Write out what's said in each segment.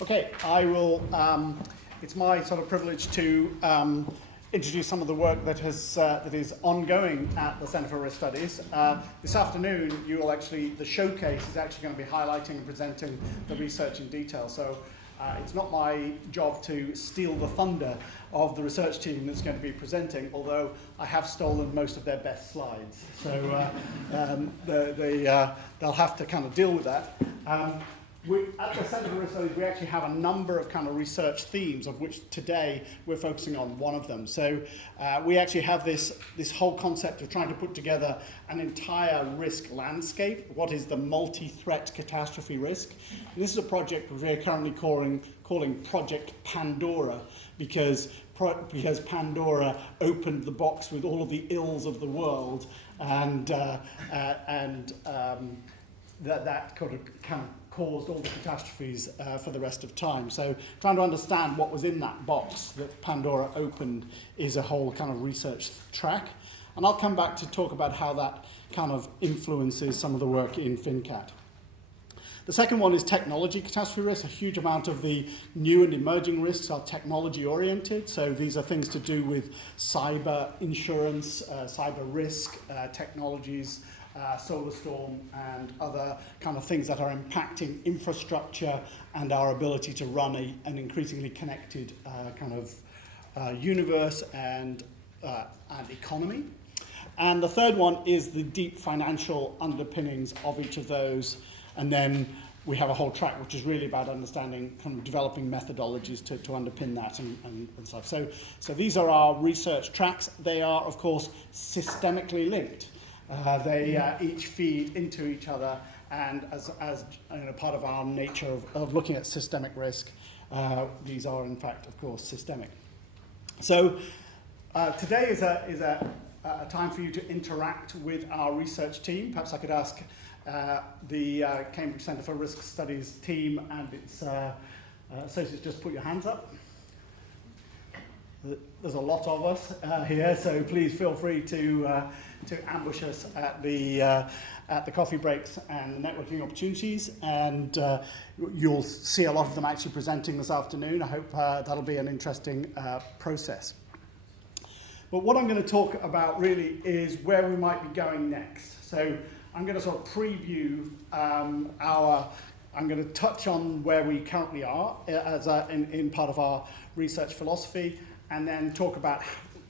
Okay, I will, it's my sort of privilege to introduce some of the work that is ongoing at the Centre for Risk Studies. This afternoon, the showcase is actually going to be highlighting and presenting the research in detail. So it's not my job to steal the thunder of the research team that's going to be presenting, although I have stolen most of their best slides. So they'll have to kind of deal with that. At the Centre for Risk Studies, we actually have a number of kind of research themes, of which today we're focusing on one of them. So we actually have this whole concept of trying to put together an entire risk landscape. What is the multi-threat catastrophe risk? And this is a project we're currently calling Project Pandora, because Pandora opened the box with all of the ills of the world, and that kind of caused all the catastrophes for the rest of time. So trying to understand what was in that box that Pandora opened is a whole kind of research track. And I'll come back to talk about how that kind of influences some of the work in FinCat. The second one is technology catastrophe risk. A huge amount of the new and emerging risks are technology oriented. So these are things to do with cyber insurance, cyber risk, technologies, solar storm, and other kind of things that are impacting infrastructure and our ability to run an increasingly connected kind of universe and economy. And the third one is the deep financial underpinnings of each of those. And then we have a whole track which is really about understanding, kind of developing methodologies to underpin that and stuff. So these are our research tracks. They are, of course, systemically linked. They each feed into each other, and as part of our nature of looking at systemic risk, these are in fact, of course, systemic. So today is a time for you to interact with our research team. Perhaps I could ask the Cambridge Centre for Risk Studies team and its associates just put your hands up. There's a lot of us here, so please feel free to ambush us at the coffee breaks and the networking opportunities, and you'll see a lot of them actually presenting this afternoon. I hope that'll be an interesting process. But what I'm going to talk about really is where we might be going next. So I'm going to sort of preview I'm going to touch on where we currently are in part of our research philosophy, and then talk about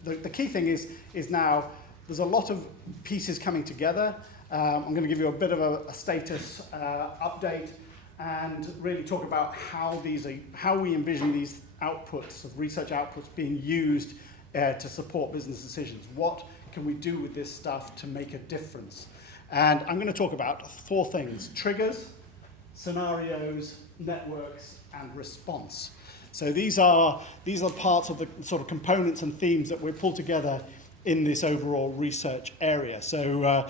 the key thing is now there's a lot of pieces coming together. I'm going to give you a bit of a status update and really talk about how we envision these outputs of research outputs being used to support business decisions. What can we do with this stuff to make a difference? And I'm going to talk about 4 things: triggers, scenarios, networks, and response. So these are parts of the sort of components and themes that we pull together in this overall research area. So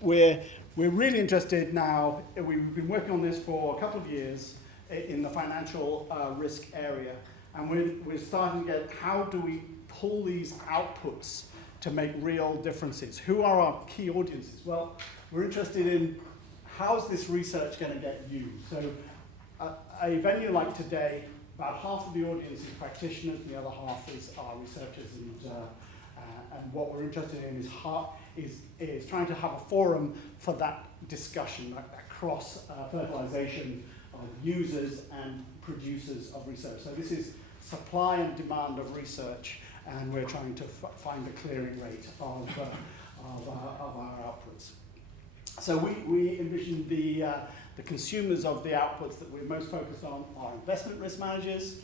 we're really interested now. We've been working on this for a couple of years in the financial risk area, and we're starting to get, how do we pull these outputs to make real differences? Who are our key audiences? Well, we're interested in how's this research going to get used. So a venue like today, about half of the audience is practitioners, and the other half is our researchers, and what we're interested in is trying to have a forum for that discussion, that cross-fertilization of users and producers of research. So this is supply and demand of research, and we're trying to find a clearing rate of our outputs. So we envision the consumers of the outputs that we're most focused on are investment risk managers,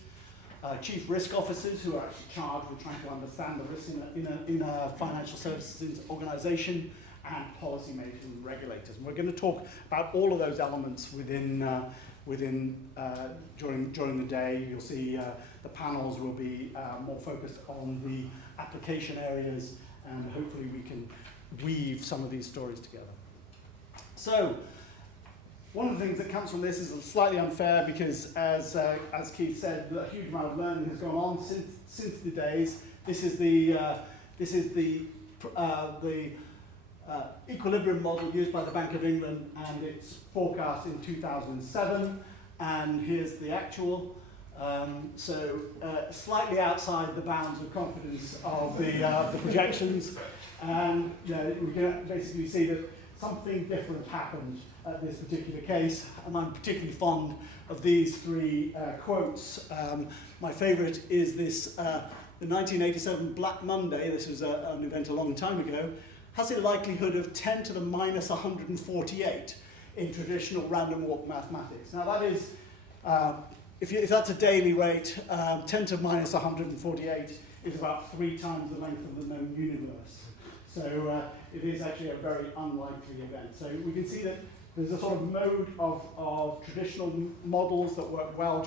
chief risk officers who are actually charged with trying to understand the risks in a financial services organization, and policymakers and regulators. And we're going to talk about all of those elements during the day. You'll see the panels will be more focused on the application areas, and hopefully we can weave some of these stories together. So one of the things that comes from this is slightly unfair, because as Keith said, a huge amount of learning has gone on since the days. This is the equilibrium model used by the Bank of England, and its forecast in 2007. and here's the actual. Slightly outside the bounds of confidence of the projections, and we can basically see that something different happened at this particular case, and I'm particularly fond of these three quotes. My favourite is this, the 1987 Black Monday, this was an event a long time ago, has a likelihood of 10 to the minus 148 in traditional random walk mathematics. Now that is, if that's a daily rate, 10 to minus 148 is about 3 times the length of the known universe. So it is actually a very unlikely event. So we can see that there's a sort of mode of traditional models that work well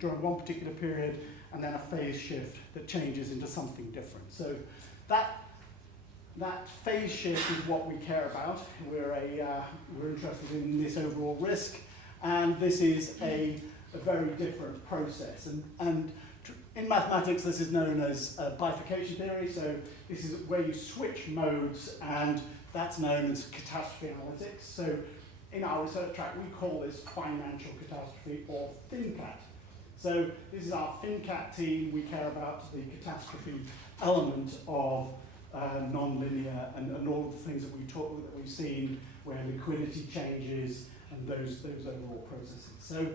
during one particular period, and then a phase shift that changes into something different. So that phase shift is what we care about. We're interested in this overall risk, and this is a very different process. And in mathematics, this is known as bifurcation theory. So this is where you switch modes, and that's known as catastrophe analytics. So in our research track, we call this financial catastrophe, or FinCat. So this is our FinCat team. We care about the catastrophe element of non-linear and all of the things that we've seen, where liquidity changes and those overall processes. So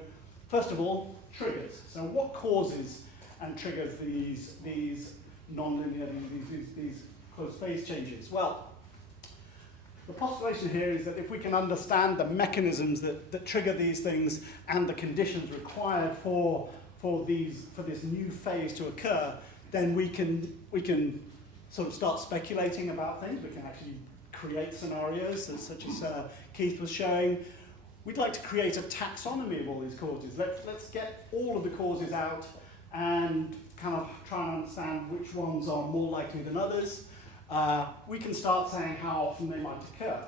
first of all, triggers. So what causes and triggers these non-linear, these close phase changes? Well, the postulation here is that if we can understand the mechanisms that trigger these things and the conditions required for this new phase to occur, then we can sort of start speculating about things. We can actually create scenarios, such as Keith was showing. We'd like to create a taxonomy of all these causes. Let's get all of the causes out and kind of try and understand which ones are more likely than others. We can start saying how often they might occur.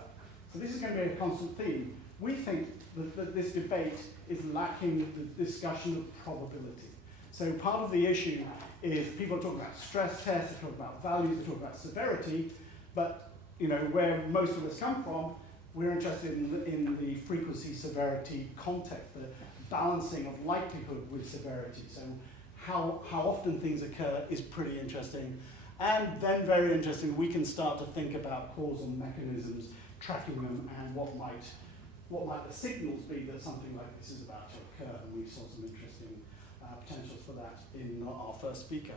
So this is going to be a constant theme. We think that this debate is lacking the discussion of probability. So part of the issue is people are talking about stress tests, they're talking about values, they're talking about severity, but where most of us come from, we're interested in the frequency-severity context, the balancing of likelihood with severity. So how often things occur is pretty interesting. And then very interesting, we can start to think about causal mechanisms, tracking them, and what might the signals be that something like this is about to occur. And we saw some interesting potentials for that in our first speaker.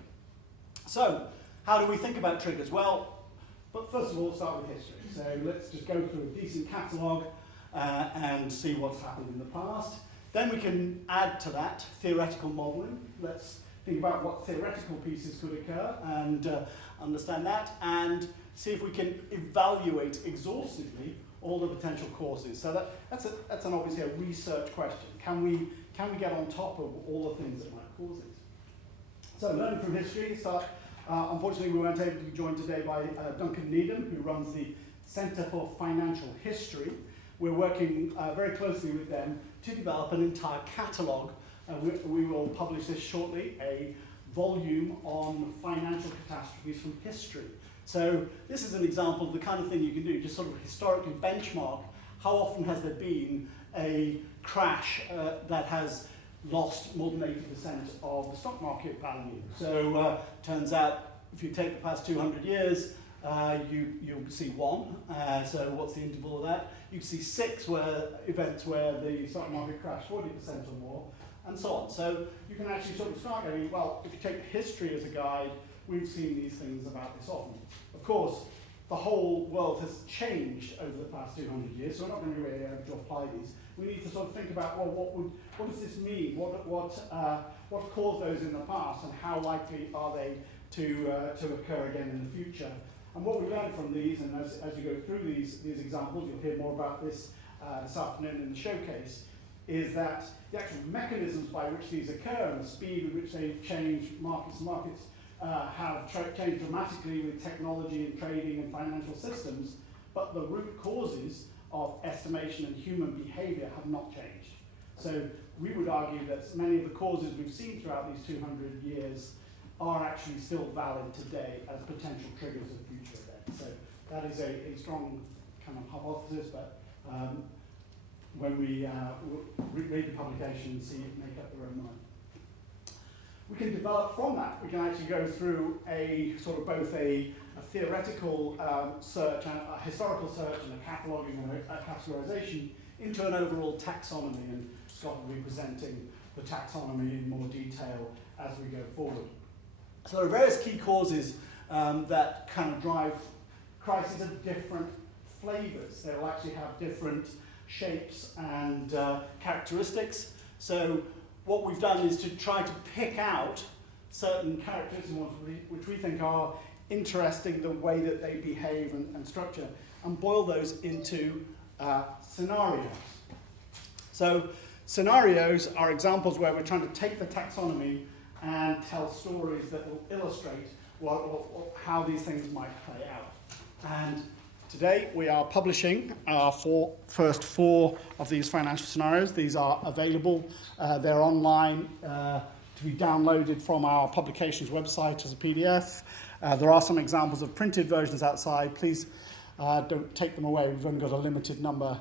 So how do we think about triggers? Well, but first of all, start with history. So let's just go through a decent catalogue and see what's happened in the past. Then we can add to that theoretical modelling. Let's think about what theoretical pieces could occur and understand that, and see if we can evaluate exhaustively all the potential causes. So that's obviously a research question. Can we get on top of all the things that might cause it? So learning from history. Unfortunately, we weren't able to be joined today by Duncan Needham, who runs the Centre for Financial History. We're working very closely with them to develop an entire catalogue. We will publish this shortly, a volume on financial catastrophes from history. So this is an example of the kind of thing you can do, just sort of historically benchmark how often has there been a crash that has lost more than 80% of the stock market value. So turns out if you take the past 200 years, you'll see 1. So what's the interval of that? You can see 6 events where the stock market crashed 40% or more, and so on. So you can actually sort of start going, well, if you take history as a guide, we've seen these things about this often. Of course, the whole world has changed over the past 200 years, so we're not going to be really able to apply these. We need to sort of think about, well, what does this mean? What caused those in the past, and how likely are they to occur again in the future? And what we learned from these, and as you go through these examples, you'll hear more about this this afternoon in the showcase, is that the actual mechanisms by which these occur and the speed with which they change markets have changed dramatically with technology and trading and financial systems, but the root causes of estimation and human behavior have not changed. So we would argue that many of the causes we've seen throughout these 200 years are actually still valid today as potential triggers of future events. So that is a strong kind of hypothesis, but when we read the publication and see it, make up their own mind. We can develop from that. We can actually go through a sort of both a theoretical search and a historical search and a cataloguing and a categorization into an overall taxonomy, and Scott will be presenting the taxonomy in more detail as we go forward. So there are various key causes that kind of drive crises of different flavors. They will actually have different shapes and characteristics. So what we've done is to try to pick out certain characteristics which we think are interesting, the way that they behave and structure, and boil those into scenarios. So scenarios are examples where we're trying to take the taxonomy and tell stories that will illustrate how these things might play out. And today we are publishing our first four of these financial scenarios. These are available. They're online to be downloaded from our publications website as a PDF. There are some examples of printed versions outside. Please don't take them away. We've only got a limited number.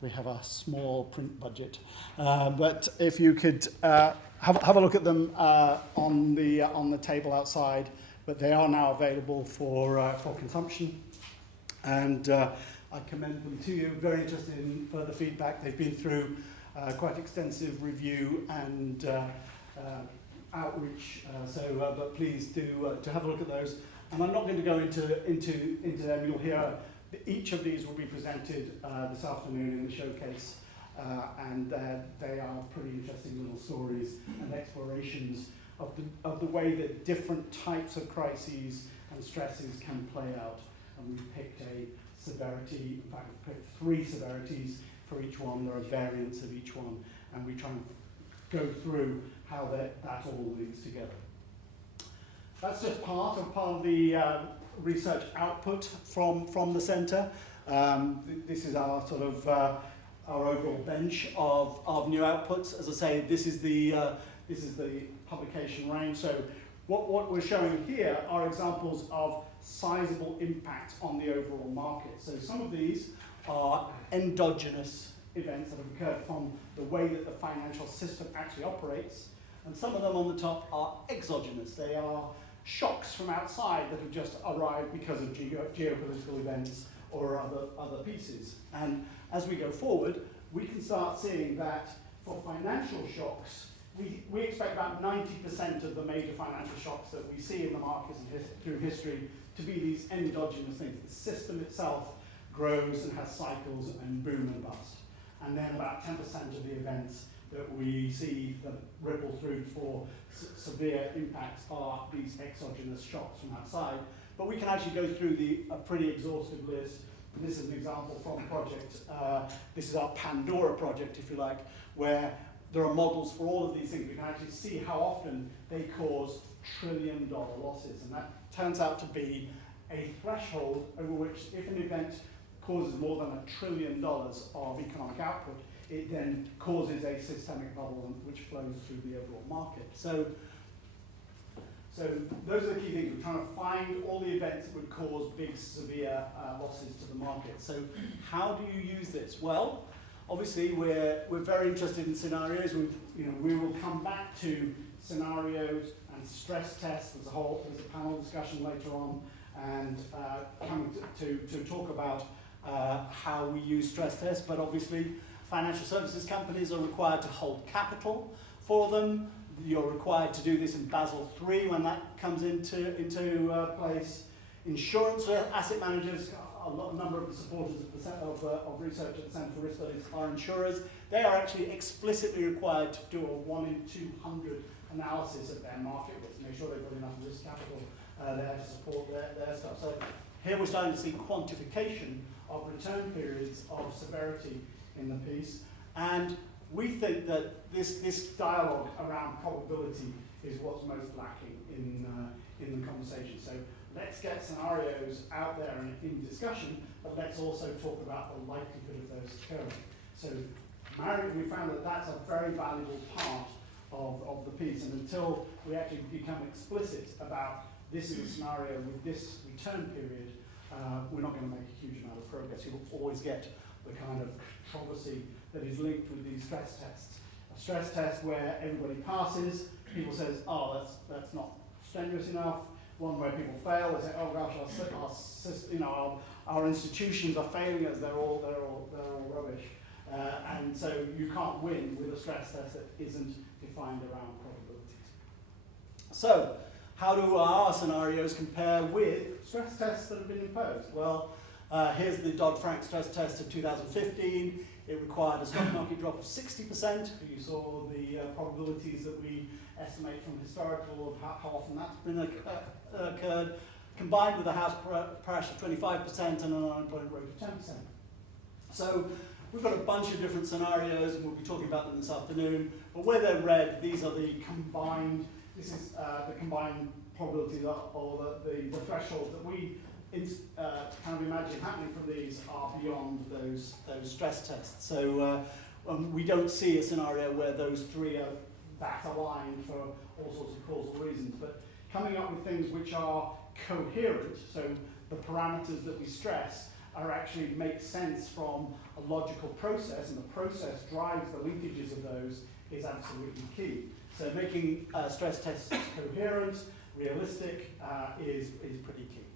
We have a small print budget. But if you could have a look at them on the table outside. But they are now available for consumption. And I commend them to you. Very interested in further feedback. They've been through quite extensive review and outreach. But please do to have a look at those. And I'm not going to go into them. You'll hear each of these will be presented this afternoon in the showcase, and they are pretty interesting little stories and explorations of the way that different types of crises and stresses can play out. And we've picked a severity, in fact we've picked 3 severities for each one. There are variants of each one, and we try and go through how that all links together. That's just part of the research output from the centre. This is our sort of our overall bench of new outputs. As I say, this is the publication range. So what we're showing here are examples of sizable impact on the overall market. So some of these are endogenous events that have occurred from the way that the financial system actually operates, and some of them on the top are exogenous. They are shocks from outside that have just arrived because of geopolitical events or other pieces. And as we go forward, we can start seeing that for financial shocks, we expect about 90% of the major financial shocks that we see in the markets and through history to be these endogenous things. The system itself grows and has cycles and boom and bust. And then about 10% of the events that we see that ripple through for severe impacts are these exogenous shocks from outside. But we can actually go through a pretty exhaustive list. And this is an example from a project. This is our Pandora project, if you like, where there are models for all of these things. We can actually see how often they cause trillion-dollar losses. And that turns out to be a threshold over which, if an event causes more than $1 trillion of economic output, it then causes a systemic bubble which flows through the overall market. So those are the key things. We're trying to find all the events that would cause big, severe losses to the market. So how do you use this? Well, obviously we're very interested in scenarios. We will come back to scenarios and stress tests. There's a panel discussion later on, and coming to talk about how we use stress tests. But obviously, financial services companies are required to hold capital for them. You're required to do this in Basel III when that comes into place. Insurance asset managers, a number of the supporters of research at the Centre for Risk Studies are insurers. They are actually explicitly required to do a 1 in 200 analysis of their market risk, make sure they've got enough risk capital there to support their stuff. So here we're starting to see quantification of return periods of severity in the piece, and we think that this dialogue around probability is what's most lacking in the conversation. So let's get scenarios out there and in discussion, but let's also talk about the likelihood of those occurring. So we found that that's a very valuable part of the piece, and until we actually become explicit about this is a scenario with this return period, we're not going to make a huge amount of progress. You'll always get the kind of controversy that is linked with these stress tests. A stress test where everybody passes, people says, oh, that's not strenuous enough. One where people fail, they say, oh gosh, our institutions are failing us, they're all rubbish. And so you can't win with a stress test that isn't defined around probabilities. So, how do our scenarios compare with stress tests that have been imposed? Well, here's the Dodd-Frank stress test of 2015. It required a stock market drop of 60%. You saw the probabilities that we estimate from historical of how often that's been occurred, combined with a house crash of 25% and an unemployment rate of 10%. So we've got a bunch of different scenarios, and we'll be talking about them this afternoon. But where they're red, these are the combined. This is the combined probabilities, or the thresholds that we kind of imagine happening from these are beyond those stress tests. So we don't see a scenario where those three are that aligned for all sorts of causal reasons. But coming up with things which are coherent, so the parameters that we stress are actually make sense from a logical process, and the process drives the linkages of those, is absolutely key. So making stress tests coherent, realistic, is pretty key.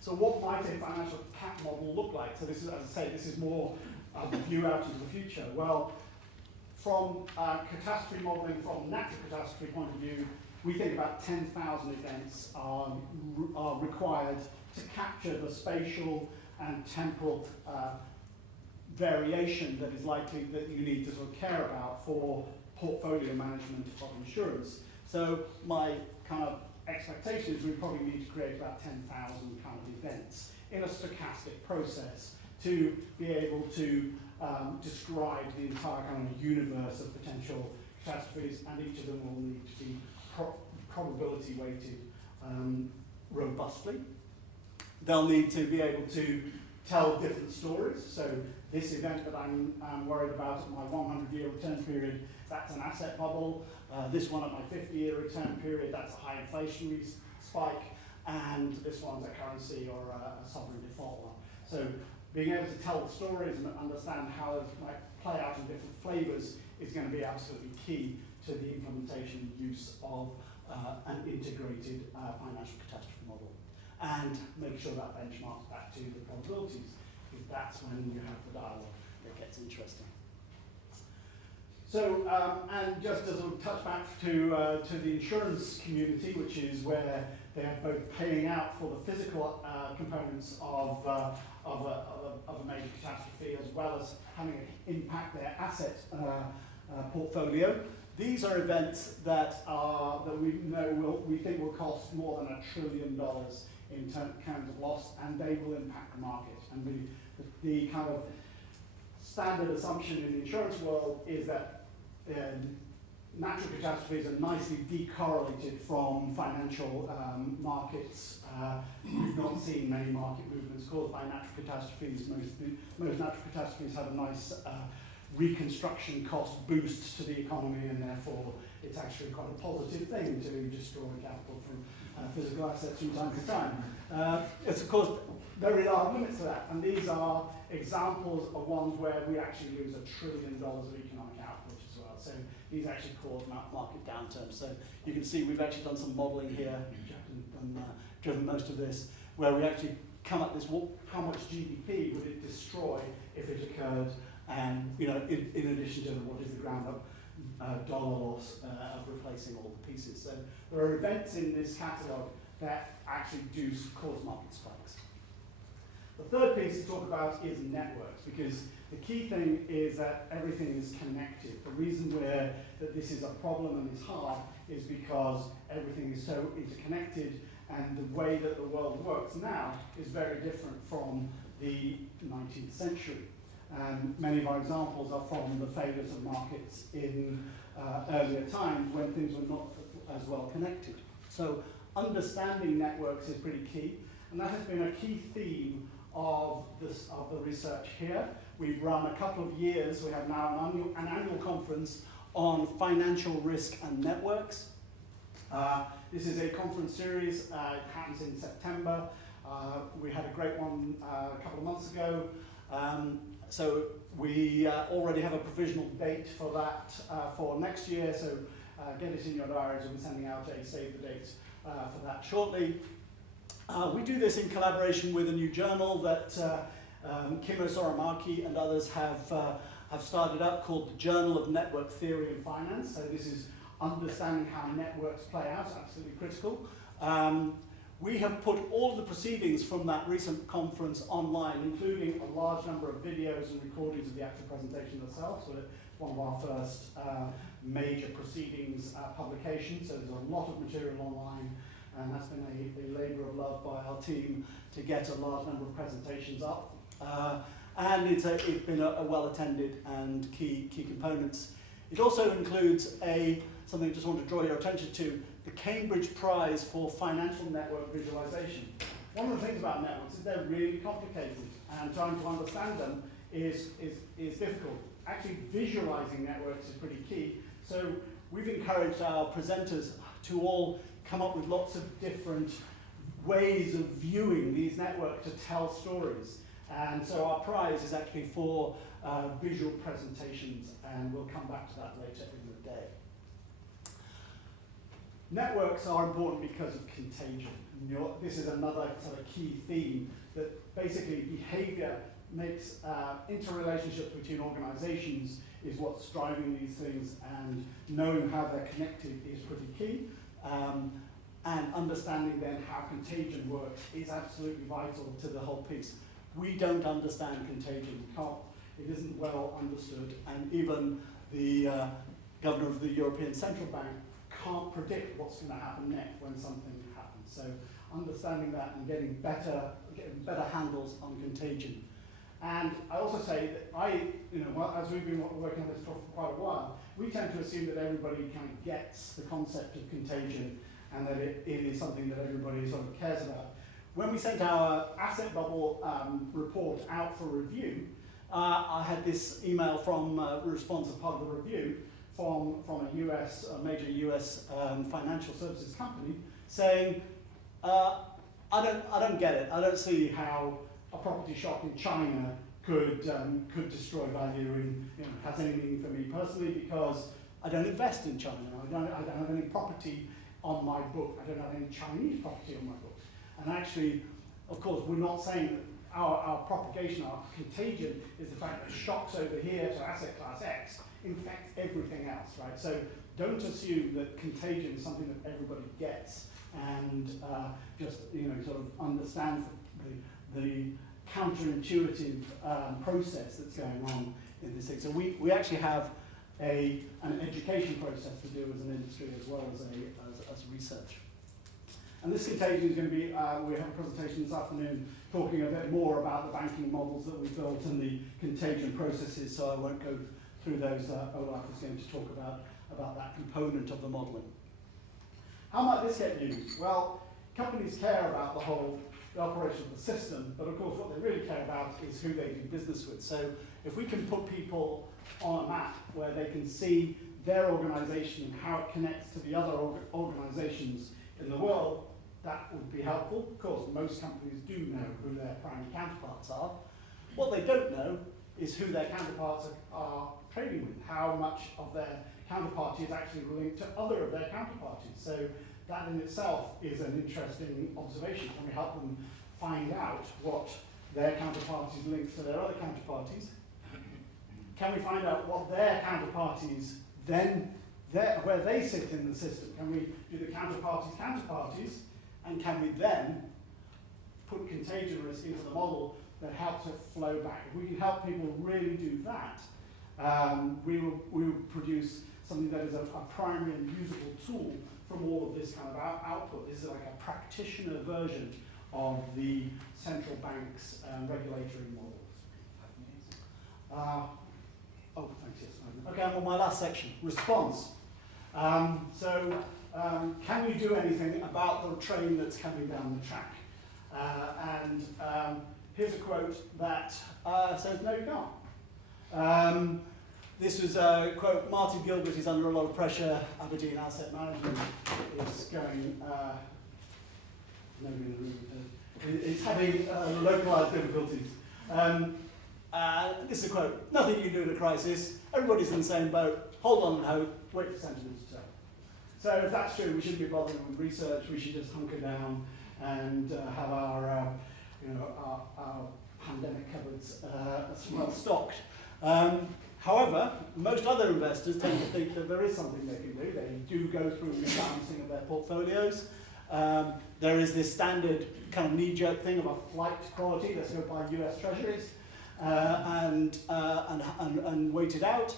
So what might a financial cat model look like? So this is, as I say, this is more a view out into the future. Well, from catastrophe modeling, from natural catastrophe point of view, we think about 10,000 events are required to capture the spatial and temporal variation that is likely that you need to sort of care about for portfolio management of insurance. So my kind of expectation is we probably need to create about 10,000 kind of events in a stochastic process to be able to describe the entire kind of universe of potential catastrophes, and each of them will need to be probability weighted robustly. They'll need to be able to tell different stories. So this event that I'm worried about at my 100-year return period, that's an asset bubble. This one at my 50-year return period, that's a high inflationary spike. And this one's a currency or a sovereign default one. So being able to tell the stories and understand how those might play out in different flavors is going to be absolutely key to the implementation and use of an integrated financial catastrophe model. And make sure that benchmarks back to the probabilities, because that's when you have the dialogue that gets interesting. So, and just as a touch back to the insurance community, which is where they are both paying out for the physical components of a major catastrophe, as well as having it impact their asset portfolio. These are events that we think will cost more than $1 trillion in terms of loss, and they will impact the market. And the kind of standard assumption in the insurance world is that natural catastrophes are nicely decorrelated from financial markets. We've not seen many market movements caused by natural catastrophes. Most natural catastrophes have a nice reconstruction cost boost to the economy, and therefore it's actually quite a positive thing to destroy capital from physical assets from time to time. It's of course very large limits to that, and these are examples of ones where we actually lose $1 trillion of economic output as well. So these actually cause market downturns. So you can see we've actually done some modelling here, driven most of this, where we actually come at this, how much GDP would it destroy if it occurred, and in addition to what is the ground up dollar loss of replacing all the pieces. So there are events in this catalogue that actually do cause market spikes. The third piece to talk about is networks, because the key thing is that everything is connected. The reason that this is a problem and it's hard is because everything is so interconnected, and the way that the world works now is very different from the 19th century. Many of our examples are from the failures of markets in earlier times when things were not as well connected. So understanding networks is pretty key, and that has been a key theme of the research here. We've run a couple of years. We have now an annual conference on financial risk and networks. This is a conference series. It happens in September. We had a great one a couple of months ago. So we already have a provisional date for that for next year, so get it in your diaries. We'll be sending out a save the date for that shortly. We do this in collaboration with a new journal that Kimmo Soramaki and others have started up called the Journal of Network Theory and Finance. So this is understanding how networks play out, absolutely critical. We have put all the proceedings from that recent conference online, including a large number of videos and recordings of the actual presentation itself. So it's one of our first major proceedings publications. So there's a lot of material online, and that's been a labour of love by our team to get a large number of presentations up. And it's been a well-attended and key components. It also includes something I just want to draw your attention to, the Cambridge Prize for Financial Network Visualization. One of the things about networks is they're really complicated, and trying to understand them is difficult. Actually, visualizing networks is pretty key. So we've encouraged our presenters to all come up with lots of different ways of viewing these networks to tell stories. And so our prize is actually for visual presentations, and we'll come back to that later in the day. Networks are important because of contagion. This is another sort of key theme, that basically behavior makes interrelationships between organizations is what's driving these things, and knowing how they're connected is pretty key. And understanding then how contagion works is absolutely vital to the whole piece. We don't understand contagion. It isn't well understood, and even the governor of the European Central Bank can't predict what's going to happen next when something happens. So understanding that and getting better handles on contagion. And I also say that as we've been working on this for quite a while, we tend to assume that everybody kind of gets the concept of contagion, and that it is something that everybody sort of cares about. When we sent our asset bubble report out for review, I had this email from a responsive part of the review from a major US financial services company saying, I don't get it. I don't see how a property shock in China could destroy value and has anything for me personally, because I don't invest in China. I don't have any property on my book. I don't have any Chinese property on my book. And actually, of course, we're not saying that our propagation, our contagion, is the fact that shocks over here to asset class X infect everything else, right? So don't assume that contagion is something that everybody gets, and just sort of understand the counterintuitive process that's going on in this thing. So we actually have an education process to do as an industry as well as research. And this contagion is going to be, we have a presentation this afternoon talking a bit more about the banking models that we built and the contagion processes, so I won't go through those. Olaf is going to talk about that component of the modeling. How might this get used? Well, companies care about the operation of the system, but of course what they really care about is who they do business with. So if we can put people on a map where they can see their organization and how it connects to the other organizations in the world, that would be helpful. Of course, most companies do know who their primary counterparts are. What they don't know is who their counterparts are trading with, how much of their counterparty is actually linked to other of their counterparties. So that in itself is an interesting observation. Can we help them find out what their counterparties link to their other counterparties? Can we find out what their counterparties then, where they sit in the system? Can we do the counterparties, and can we then put contagion risk into the model that helps it flow back? If we can help people really do that, we will produce something that is a primary and usable tool from all of this kind of output. This is like a practitioner version of the central bank's regulatory models. Oh, thanks, yes. Okay, I'm on my last section, response. Can we do anything about the train that's coming down the track? Here's a quote that says, no, you can't. This was a quote, Martin Gilbert is under a lot of pressure, Aberdeen Asset Management is going, nobody in the room, it's having localized difficulties. This is a quote: "Nothing you can do in a crisis. Everybody's in the same boat. Hold on and hope. Wait for sentiment to turn." So if that's true, we shouldn't be bothering with research. We should just hunker down and have our pandemic cupboards well stocked. However, most other investors tend to think that there is something they can do. They do go through rebalancing of their portfolios. There is this standard kind of knee-jerk thing of a flight to quality. Let's go buy US Treasuries and wait it out.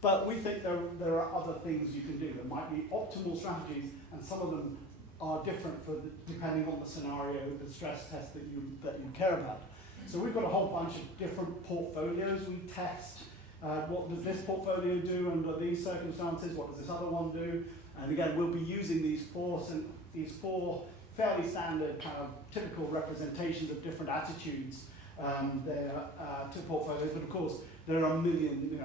But we think there are other things you can do. There might be optimal strategies, and some of them are different depending on the scenario, the stress test that you care about. So we've got a whole bunch of different portfolios we test. What does this portfolio do under these circumstances? What does this other one do? And again, we'll be using these four fairly standard kind of typical representations of different attitudes to portfolios. But of course, there are a million,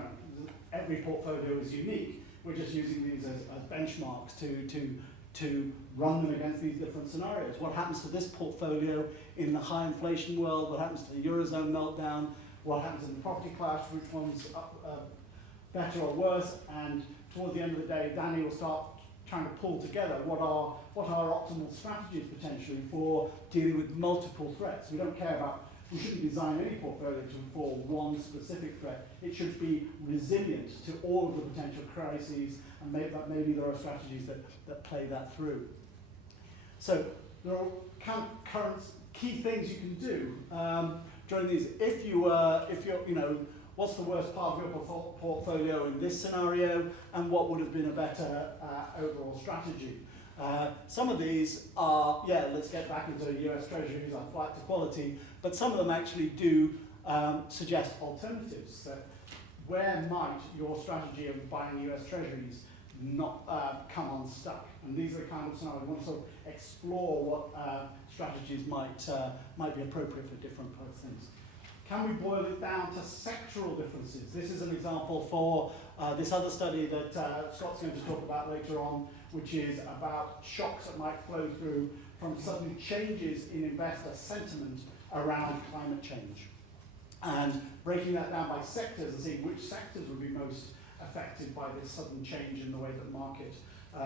every portfolio is unique. We're just using these as benchmarks to run them against these different scenarios. What happens to this portfolio in the high inflation world? What happens to the Eurozone meltdown? What happens in the property clash? Which one's better or worse? And towards the end of the day, Danny will start trying to pull together what are optimal strategies potentially for dealing with multiple threats. We shouldn't design any portfolio for one specific threat. It should be resilient to all of the potential crises, and maybe there are strategies that play that through. So there are current key things you can do during these. If you're, what's the worst part of your portfolio in this scenario, and what would have been a better overall strategy? Some of these are, let's get back into US Treasuries, our flight to quality, but some of them actually do suggest alternatives. So where might your strategy of buying US Treasuries not come unstuck? And these are the kind of scenarios we want to sort of explore what strategies might be appropriate for different things. Can we boil it down to sectoral differences? This is an example for this other study that Scott's going to talk about later on, which is about shocks that might flow through from sudden changes in investor sentiment around climate change. And breaking that down by sectors and seeing which sectors would be most affected by this sudden change in the way that the market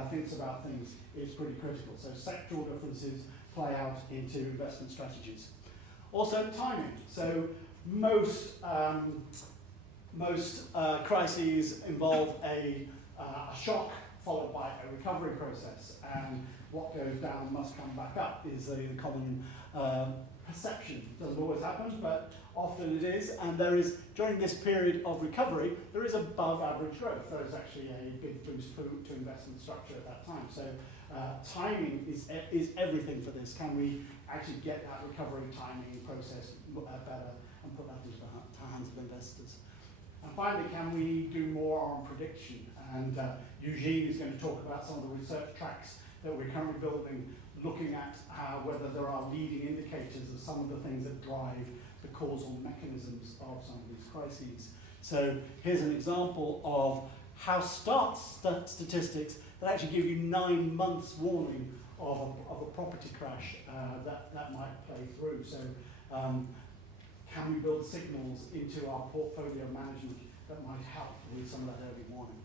thinks about things is pretty critical. So sectoral differences play out into investment strategies. Also timing. So most crises involve a shock followed by a recovery process, and what goes down must come back up is the common perception. It doesn't always happen, but often it is, and there is, during this period of recovery, there is above average growth. There is actually a big boost to investment structure at that time. So timing is everything for this. Can we actually get that recovery timing process better and put that into the hands of investors? And finally, can we do more on prediction? And Eugene is going to talk about some of the research tracks that we're currently building, looking at whether there are leading indicators of some of the things that drive the causal mechanisms of some of these crises. So here's an example of how statistics that actually give you 9 months warning of a property crash that might play through. So can we build signals into our portfolio management that might help with some of that early warning?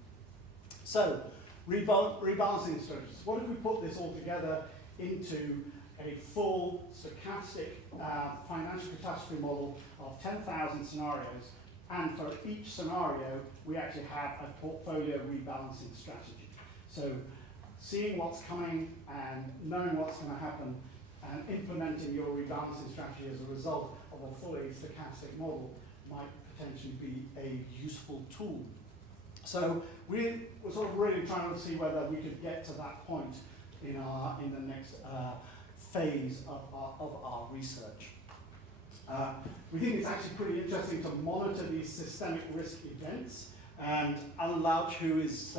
So rebalancing strategies. What if we put this all together into a full stochastic financial catastrophe model of 10,000 scenarios, and for each scenario we actually have a portfolio rebalancing strategy. So seeing what's coming and knowing what's going to happen and implementing your rebalancing strategy as a result of a fully stochastic model might potentially be a useful tool. So we're sort of really trying to see whether we could get to that point in the next phase of our research. We think it's actually pretty interesting to monitor these systemic risk events, and Alan Louch, who is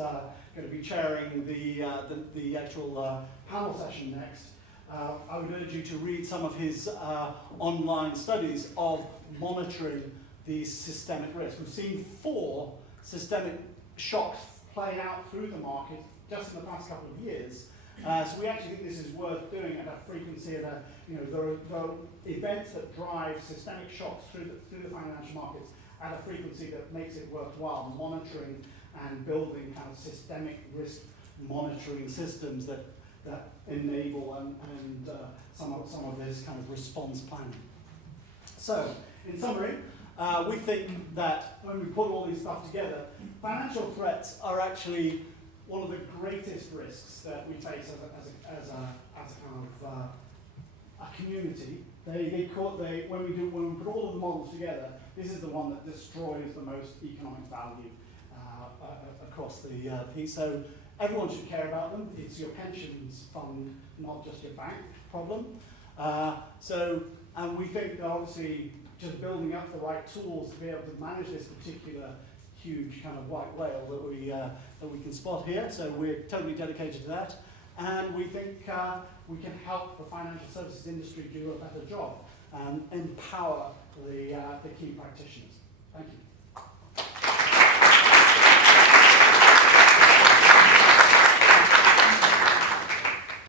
going to be chairing the actual panel session next, I would urge you to read some of his online studies of monitoring these systemic risks. We've seen 4 systemic shocks play out through the market just in the past couple of years, So we actually think this is worth doing at a frequency, at a, you know, there are events that drive systemic shocks through the financial markets at a frequency that makes it worthwhile monitoring and building kind of systemic risk monitoring systems that enable and some of this kind of response planning. So, in summary, we think that when we put all these stuff together, financial threats are actually one of the greatest risks that we face as a kind of a community. When we put all of the models together, this is the one that destroys the most economic value across the piece. So everyone should care about them. It's your pensions fund, not just your bank problem. And we think that obviously just building up the right tools to be able to manage this particular huge kind of white whale that we can spot here. So we're totally dedicated to that. And we think we can help the financial services industry do a better job and empower the key practitioners. Thank you.